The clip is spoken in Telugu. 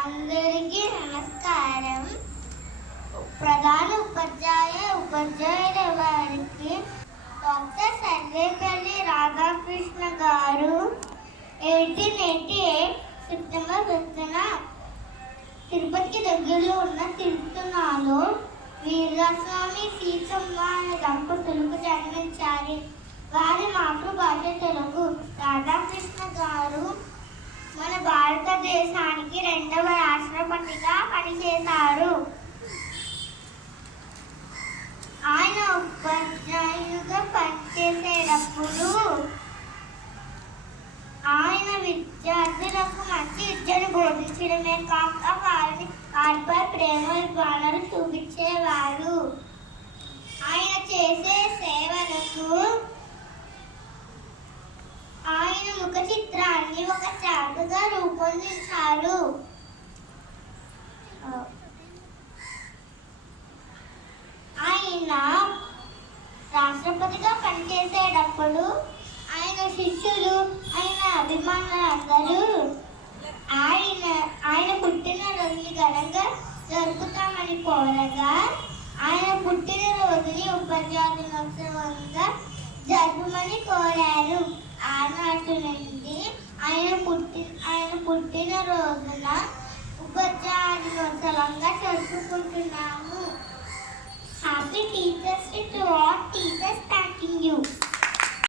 అందరికీ నమస్కారం. ప్రధాన ఉపాధ్యాయుల వారికి డాక్టర్ సర్వేపల్లి రాధాకృష్ణ గారు 1888 సెప్టెంబర్ 5న తిరుపతికి దగ్గరలో ఉన్న తిరుపతిలో వీరస్వామి సీతమ్మ అనే దంపతులకు జన్మించారు. వారి మాతృభాష తెలుగు. రాధాకృష్ణ గారు మన భారతదేశానికి 2వ రాష్ట్రపతిగా పనిచేశారు. ఆయన ఉపాధ్యాయులుగా పనిచేసేటప్పుడు ఆయన విద్యార్థులకు మంచి విద్యను బోధించడమే కాక వారిపై ప్రేమ విధానాలు చూపించేవారు. ఆయన చేసే సేవలకు ఆయన ముఖ చిత్రాన్ని ఒక చాటుగా రూపొందించారు. ఆయన రాష్ట్రపతిగా పనిచేసేటప్పుడు ఆయన శిష్యులు, ఆయన అభిమానులందరూ ఆయన పుట్టినరోజుని ఘనంగా జరుపుతామని కోరగా ఆయన పుట్టినరోజుని ఉపాధ్యాయ దినోత్సవంగా జరుపుమని కోరారు. ఆనాటి నుండి ఆయన పుట్టినరోజున ఉపాధ్యాయ దినోత్సవంగా జరుపుకుంటున్నాము. Happy teachers day to all teachers. Thank you.